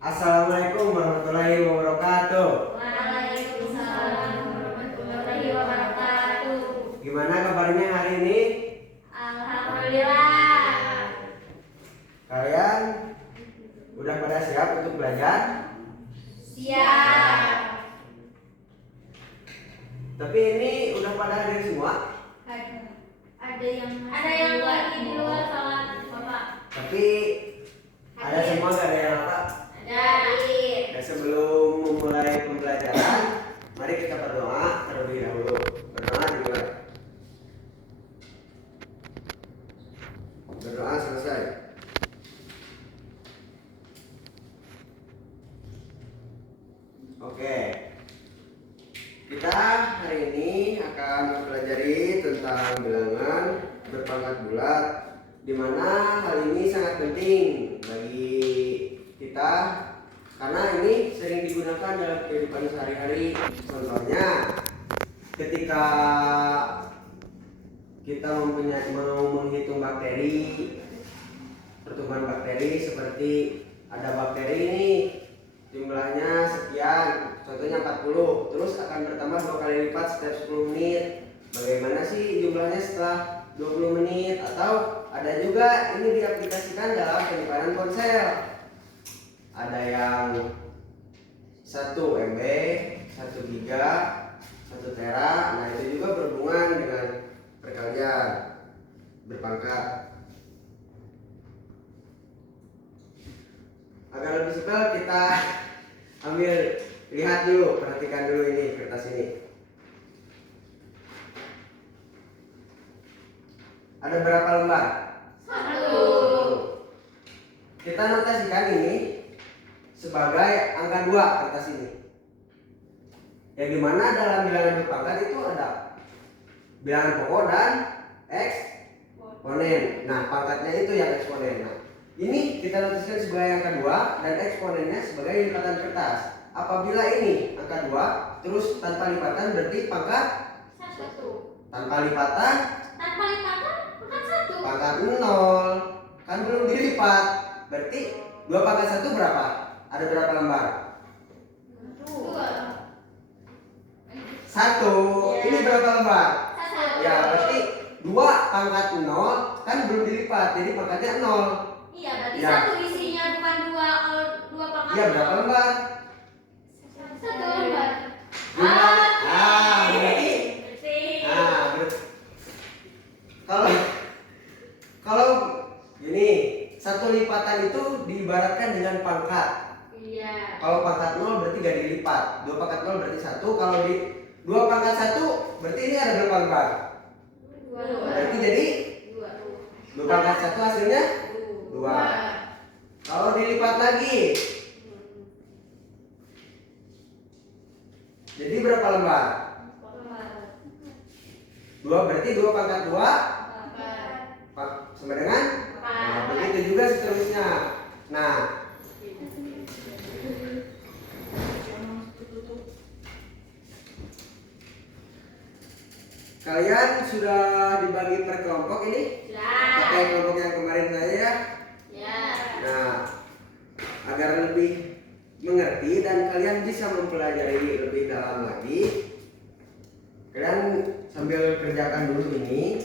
Assalamualaikum warahmatullahi wabarakatuh. Waalaikumsalam warahmatullahi wabarakatuh. Gimana kabarnya hari ini? Alhamdulillah. Kalian udah pada siap untuk belajar? Siap. Tapi ini udah pada hadir semua? Ada yang lagi di luar salat Bapak. Tapi ada semua gak ada yang apa? Ada. Dan sebelum memulai pembelajaran, mari kita berdoa terlebih dahulu. Berdoa dimulai. Berdoa selesai. Oke. Kita hari ini akan mempelajari tentang bilangan berpangkat bulat, di mana hal ini sangat penting bagi kita karena ini sering digunakan dalam kehidupan sehari-hari. Contohnya, ketika kita mau menghitung bakteri, pertumbuhan bakteri, seperti ada bakteri ini jumlahnya sekian, contohnya 40, terus akan bertambah 2 kali lipat setiap 10 menit. Bagaimana sih jumlahnya setelah 20 menit? Atau ada juga ini diaplikasikan dalam penyimpanan ponsel. Ada yang 1 MB, 1 giga, 1 tera. Nah, itu juga berhubungan dengan perkalian berpangkat. Agar lebih simpel, kita ambil lihat dulu, perhatikan dulu ini kertas ini. Ada berapa lembar? 1. Kita notasikan ini sebagai angka 2 kertas ini. Yang dimana dalam bilangan berpangkat itu ada bilangan pokok dan eksponen. Nah, pangkatnya itu yang eksponen. Nah, ini kita notasikan sebagai angka 2 dan eksponennya sebagai lipatan kertas. Apabila ini angka 2 terus tanpa lipatan berarti pangkat 1. tanpa lipatan Pangkat 1. pangkat 0. Kan belum dilipat. Berarti 2 pangkat 1 berapa? Ada berapa lembar? 2. 1. Ini berapa lembar? 1. Ya, berarti 2 pangkat 0 kan belum dilipat. Jadi pangkatnya 0. Iya, berarti Ya. 1 isinya bukan 2. Kalau 2 pangkat Iya, berapa lembar? 1 lembar. Berarti kalau gini, 1 lipatan itu diibaratkan dengan pangkat. Iya. Kalau pangkat 0 berarti gak dilipat. 2 pangkat 0 berarti 1. Kalau di 2 pangkat 1 berarti ini ada berapa lembar? 2. Berarti jadi 2 pangkat 1 hasilnya 2. Kalau dilipat lagi jadi berapa lembar? 2 berarti 2 pangkat 2 sama dengan? Nah, begitu juga seterusnya. Nah, kalian sudah dibagi per kelompok ini? Pakai kelompok yang kemarin saya ya? Ya. Nah, agar lebih mengerti dan kalian bisa mempelajari lebih dalam lagi, kalian sambil kerjakan dulu ini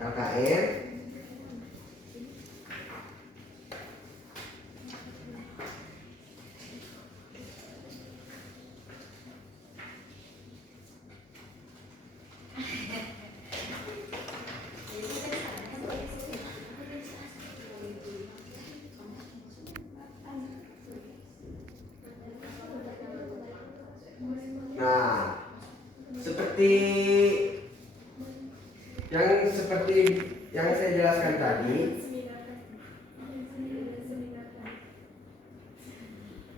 LKM. Nah, seperti yang saya jelaskan tadi,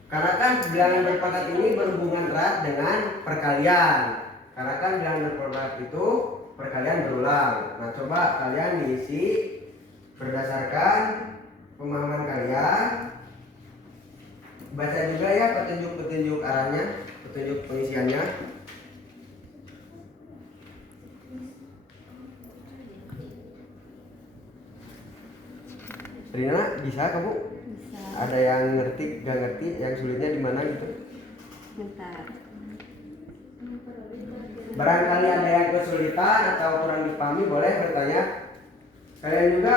karena kan bilangan berpangkat ini berhubungan erat dengan perkalian. Karena kan bilangan berpangkat itu perkalian berulang. Nah, coba kalian diisi berdasarkan pemahaman kalian. Baca juga ya petunjuk-petunjuk arahnya, petunjuk pengisiannya. Rina bisa kamu? Bisa. Ada yang ngerti, gak ngerti, yang sulitnya di mana gitu? Bentar. Barangkali ada yang kesulitan atau kurang dipahami boleh bertanya. Kalian juga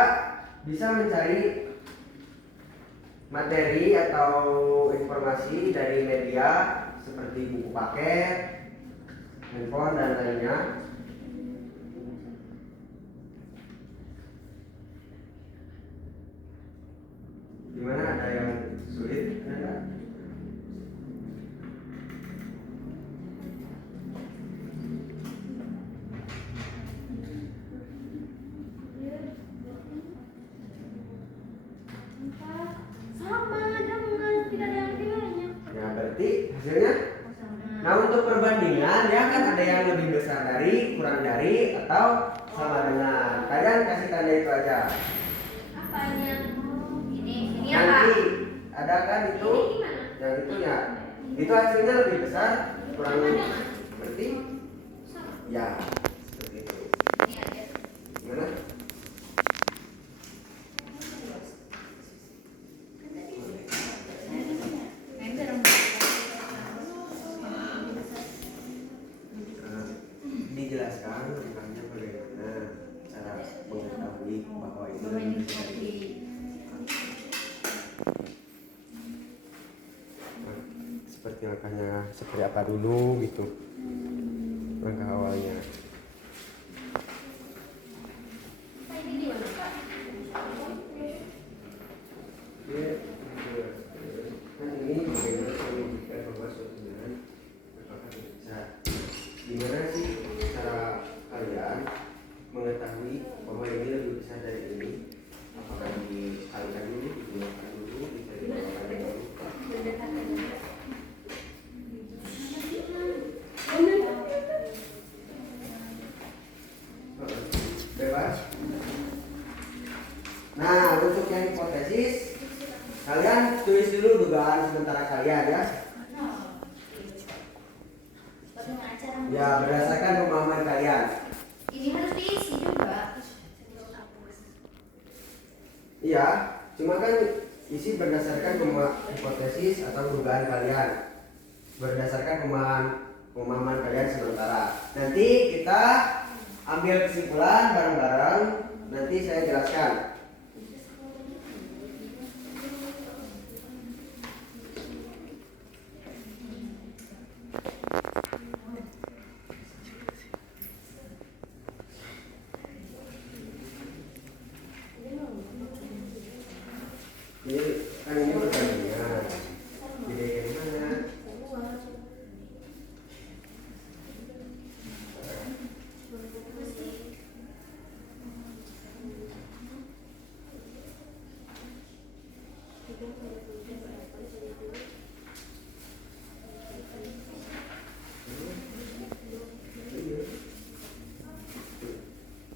bisa mencari materi atau informasi dari media seperti buku paket, handphone dan lainnya. Gimana, ada yang sulit? Ada nggak? Sama dengan tidak ada yang bedanya. Ya berarti hasilnya. Nah untuk perbandingan ya kan ada yang lebih besar dari, kurang dari, atau sama dengan. Kalian kasih tanda itu aja. Apanya? Ini apa? Nanti ada kan itu, Ini gimana? yang itu ya. Itu hasilnya lebih besar, kurang Sama lebih. dengan? Berarti Sama. ya seperti itu. Ini aja. Gimana? Dijelaskan makanya bagaimana cara mengetahui bahwa itu lebih besar dari. Seperti langkahnya seperti apa dulu gitu, langkah awalnya. Ini di mana, Pak? Kan ini bagaimana membuktikan bahwa suatu jalan apakah bisa. Gimana sih cara kalian mengetahui bahwa ini lebih besar dari ini? Apakah dikalikan dulu, digunakan dulu, bisa digunakan dulu? Bebas. Nah, untuk yang hipotesis, kalian tulis dulu dugaan sementara kalian ya. Bagaimana cara? Ya, berdasarkan pemahaman kalian. Ini harus diisi juga. Iya, cuma kan isi berdasarkan hipotesis atau dugaan kalian. Berdasarkan pemahaman kalian sementara. Nanti kita ambil kesimpulan bareng-bareng. Nanti saya jelaskan. Ini kan ini perbandingan. Jadi kayak gimana?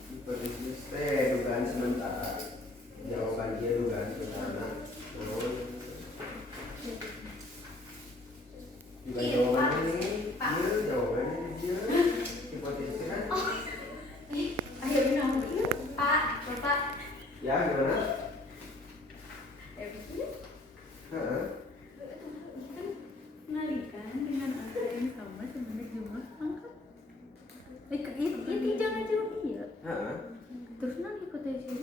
Hipotesis dugaan sementara. Jawaban dia dugaan sementara. Juga jawabannya ini, dia jawabannya dia. Hipotesis kan? Ayo bilang. Pak, Bapak. Ya gimana? Heeh. Kembalikan dengan angka yang sama sebanyak jumlah angka. Itu jangan jawab iya. Heeh. Terus nanti hipotesis.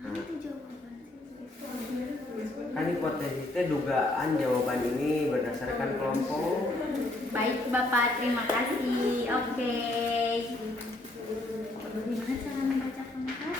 Nanti jawaban. Kan hipotesis itu dugaan jawaban ini berdasarkan kelompok. Baik Bapak, terima kasih. Oke. Bagaimana cara membaca angka?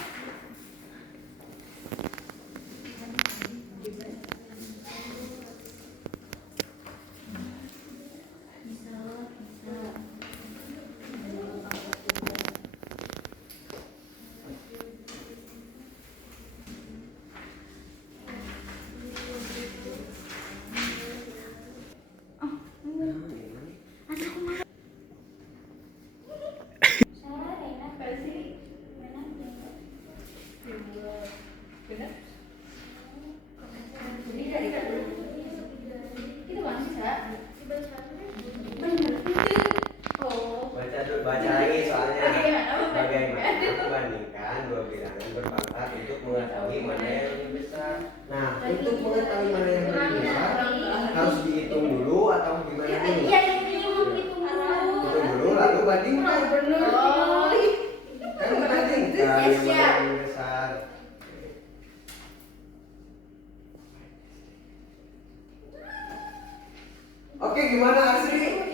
Oke, gimana Asri?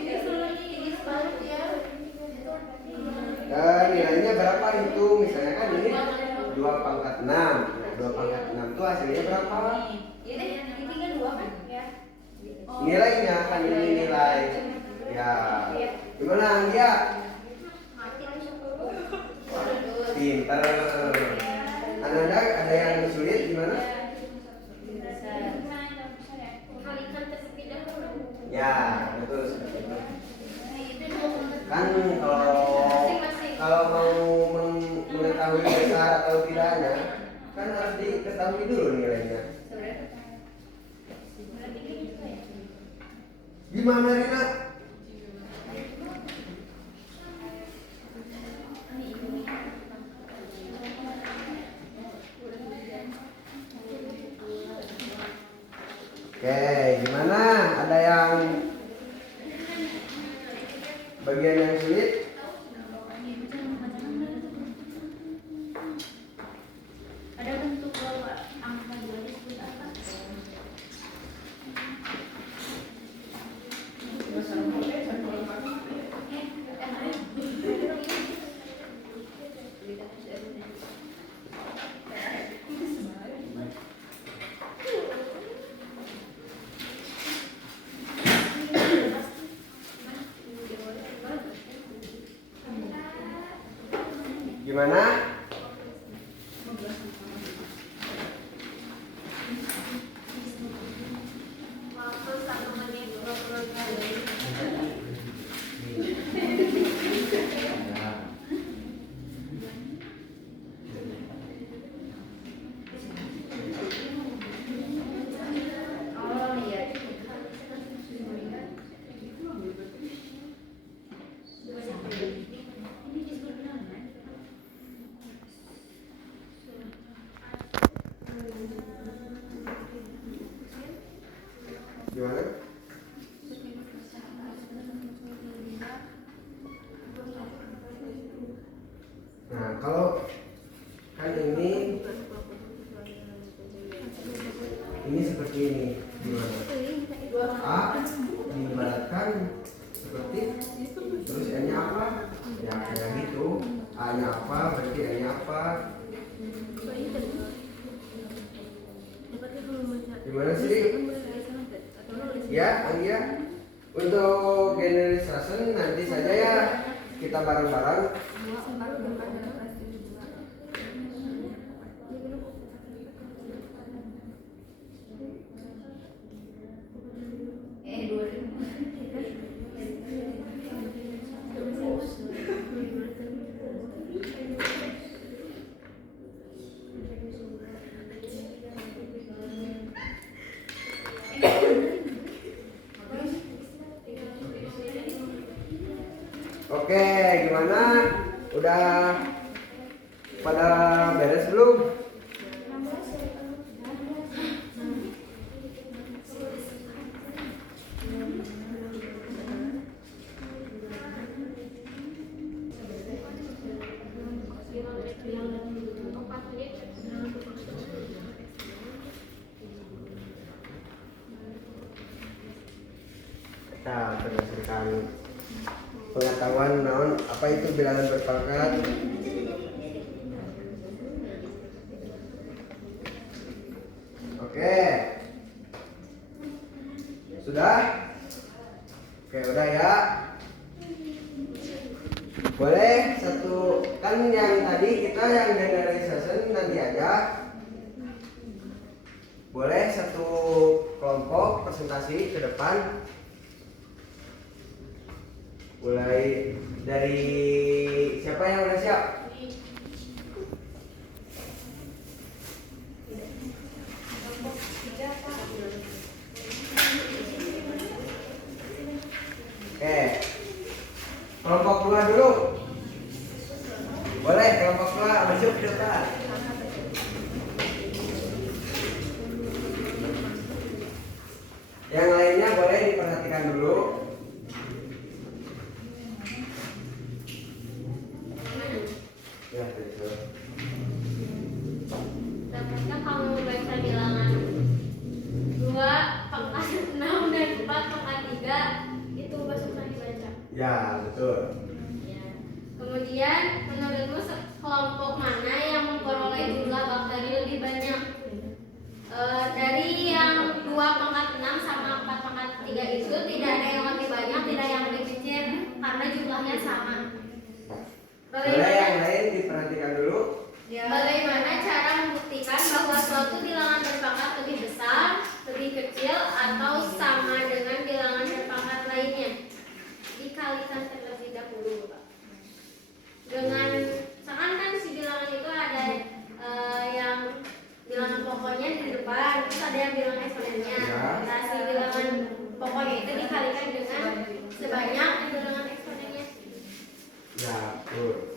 Dan nilainya berapa itu? Misalnya kan ini 2/6. 2/6 itu hasilnya berapa? Nilainya kan ini nilai. Ya. Gimana Anggia? Pintar. Ananda ada yang sulit gimana? Ya, betul seperti itu. Kan kalau mau mengetahui besar atau tidaknya, kan harus diketahui dulu nilainya. Gimana Rina? Oke, gimana? Ada yang bagian yang sulit? Ada bentuk bahwa angka 2 disebut apa? Gimana? Waktu 1 menit 20 kali. Oh iya. Gimana? Nah, kalau kan ini seperti ini. Gimana? A diibaratkan seperti terus N-nya apa? Ya kayak gitu. A-nya apa? Berarti N-nya apa? Gimana sih? Ya, Anggia. Untuk generalisasi nanti saja ya kita bareng-bareng. Oke, gimana? Udah pada beres belum? Nah, berdasarkan pengetahuan naon apa itu bilangan berpangkat. Oke. Sudah? Oke, udah ya. Boleh satu kan yang tadi kita yang generalisasi nanti aja. Boleh satu kelompok presentasi ke depan. Mulai dari siapa yang udah siap? Oke, kelompok 2 dulu. Boleh kelompok 2 masuk ke depan. Yang lainnya boleh diperhatikan dulu. Ya, betul. Dapatnya kamu baca bilangan 2/6 dan 4/3 Ya, betul. Ya. Kemudian menurutmu kelompok mana yang memperoleh jumlah bakteri lebih banyak? Dari yang 2/6 sama 4/3 itu tidak ada yang lebih banyak, tidak yang lebih kecil karena jumlahnya sama. Boleh yang lain diperhatikan dulu. Bagaimana cara membuktikan bahwa suatu bilangan berpangkat lebih besar, lebih kecil, atau sama dengan bilangan berpangkat lainnya? Dikalikan terlebih dahulu, Pak. Dengan seakan si bilangan itu ada yang bilangan pokoknya di depan, terus ada yang bilangan eksponennya. Ya. Nah, si bilangan pokoknya itu dikalikan dengan sebanyak bilangan eksponennya. Ya, betul.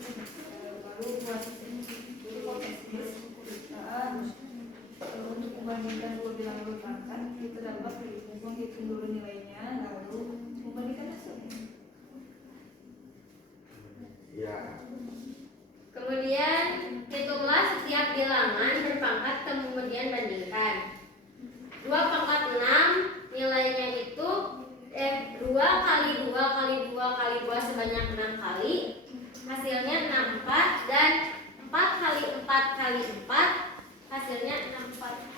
Untuk membandingkan dua bilangan berpangkat, kita dapat menghitung dulu nilainya, lalu membandingkan hasilnya. Ya. Kemudian hitunglah setiap bilangan berpangkat kemudian bandingkan. 2/6 nilainya itu 2 kali 2 kali 2 kali 2 sebanyak 6 kali. Hasilnya 64 dan 4 kali 4 kali 4 hasilnya 64.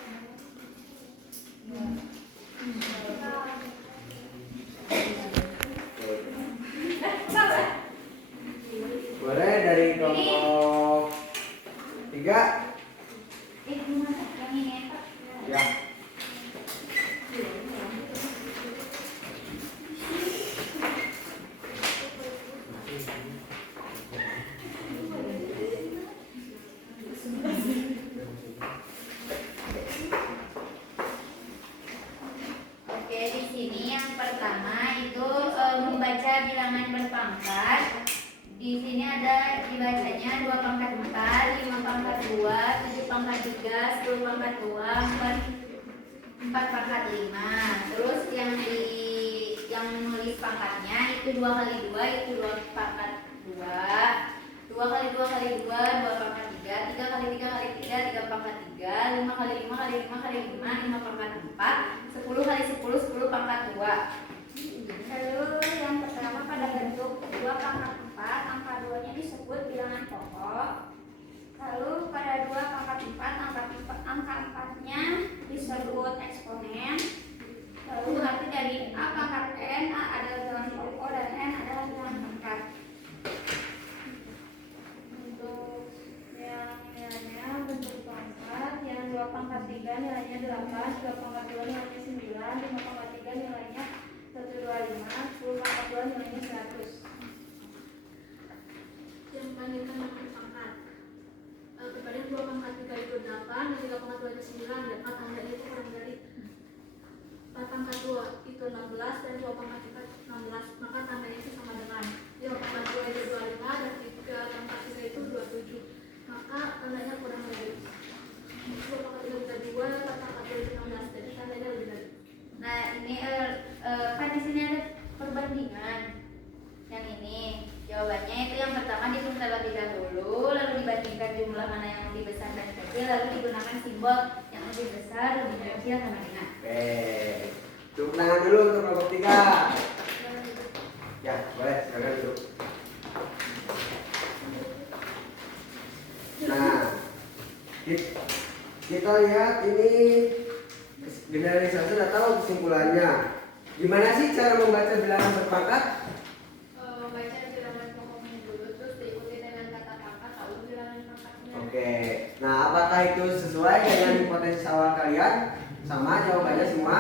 Boleh dari kelompok 3. Ya. Oke, di sini yang pertama itu membaca bilangan berpangkat. Di sini ada dibacanya 2/4, 5/2, 7/3, 10/2, 4/5. Terus yang menulis pangkatnya itu 2 kali 2 itu 2/2. 2 kali 2 kali 2 2/3, 3 kali 3 kali 3 3/3, 5 kali 5 kali 5 kali 5 5/4, 10 kali 10 10/2. Lalu yang pertama pada bentuk 2/4, angka 2-nya disebut bilangan pokok. Lalu pada 2/4, angka 4-nya disebut eksponen. Lalu arti dari A pangkat N, A adalah bilangan pokok dan N adalah bilangan pangkat. Untuk yang nilainya bentuk pangkat, yang 2/3 nilainya 8, 2/2 nilainya 9, 5/3 nilainya 125, 10/2 nilainya 100. Yang bandingkan dengan berpangkat. Kepada 2/3 itu 8, 3/2 itu 9, dan 4/2 itu kurang dari 4/2 itu 16 dan 2/3 16, maka tandanya itu sama dengan 2/2 itu 25 dan 3/3 itu 27, maka tandanya kurang dari 2/3 itu 2, 4/2 itu 16, jadi tandanya lebih dari. Nah ini kan di sini ada perbandingan. Yang ini jawabannya itu yang pertama dihitung terlebih dahulu, lalu dibandingkan jumlah mana yang lebih besar dan kecil, lalu digunakan simbol yang lebih besar, lebih kecil sama dengan. Oke. Tepuk tangan dulu untuk kelompok 3. Ya, boleh, silakan duduk. Nah, kita lihat ini generalisasi sudah tahu kesimpulannya. Gimana sih cara membaca bilangan berpangkat? Membaca bilangan pokoknya dulu, terus diikuti dengan kata pangkat, lalu bilangan pangkatnya. Oke. Nah, apakah itu sesuai dengan hipotesis awal kalian? Sama jawabannya semua?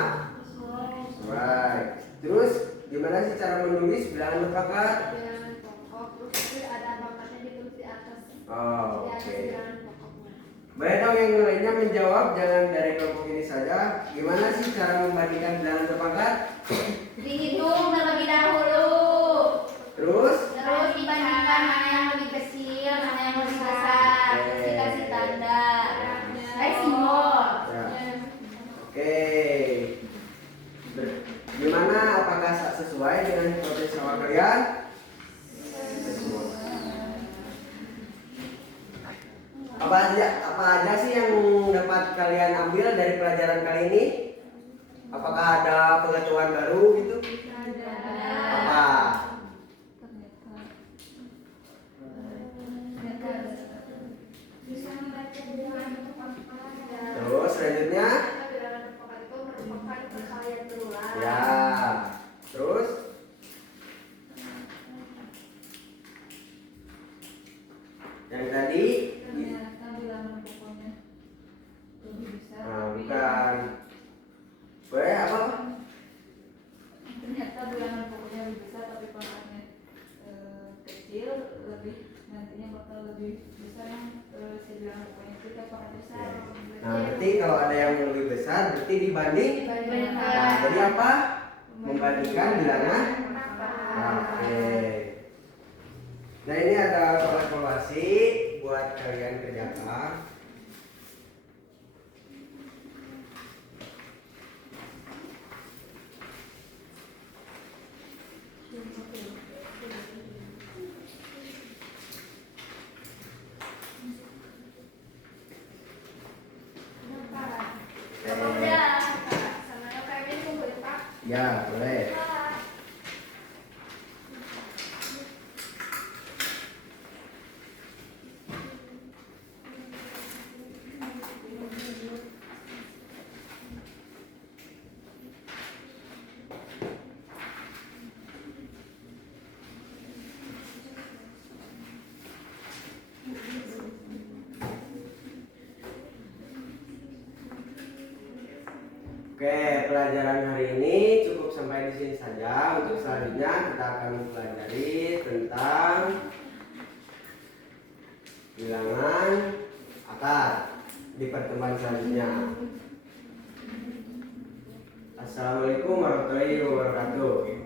Right. Terus gimana sih cara menulis bilangan berpangkat? Bilangan pokok, terus itu ada pangkatnya ditulis di atas. Oh, Di atas oke. bilangan pokoknya. Boleh dong yang lainnya menjawab, jangan dari kelompok ini saja. Gimana sih cara membandingkan bilangan berpangkat? Dihitung terlebih dahulu, Terus? terus dibandingkan mana yang lebih kecil, mana yang lebih besar, terus dikasih tanda, simbol. Ya. Oke. Gimana? Apakah sesuai dengan hipotesis awal kalian? Sesuai. Apa aja sih yang dapat kalian ambil dari pelajaran kali ini? Apakah ada pengetahuan baru gitu? Apa? merupakan perkalian berulang. Ya. Terus yang tadi, Ternyata bilangan pokoknya lebih besar. nah, tapi bukan. Boleh apa? Ternyata bilangan pokoknya lebih besar tapi pangkatnya kecil, lebih nantinya bakal lebih besar yang si bilangan pokoknya kita pangkat besar. Nah, berarti kalau ada yang lebih besar berarti dibanding. Dibandingkan. Nah, jadi apa? Membandingkan bilangan. Pangkat. Oke. Nah, ini ada kalkulasi buat kalian kerjakan. Bapak udah sama KM kumpulin Pak. Ya, boleh. Oke, pelajaran hari ini cukup sampai di sini saja. Untuk selanjutnya kita akan mempelajari tentang bilangan akar di pertemuan selanjutnya. Assalamualaikum warahmatullahi wabarakatuh.